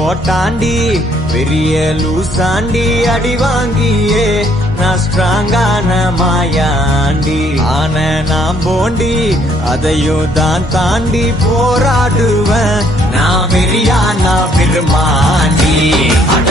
போட்டாண்டி பெரிய லூசாண்டி அடி வாங்கியே நான் ஸ்ட்ராங்கான மாயாண்டி ஆன நான் போண்டி அதையும் தான் தாண்டி போராடுவேன் நான் வெறியா நான் பெருமாண்டி அட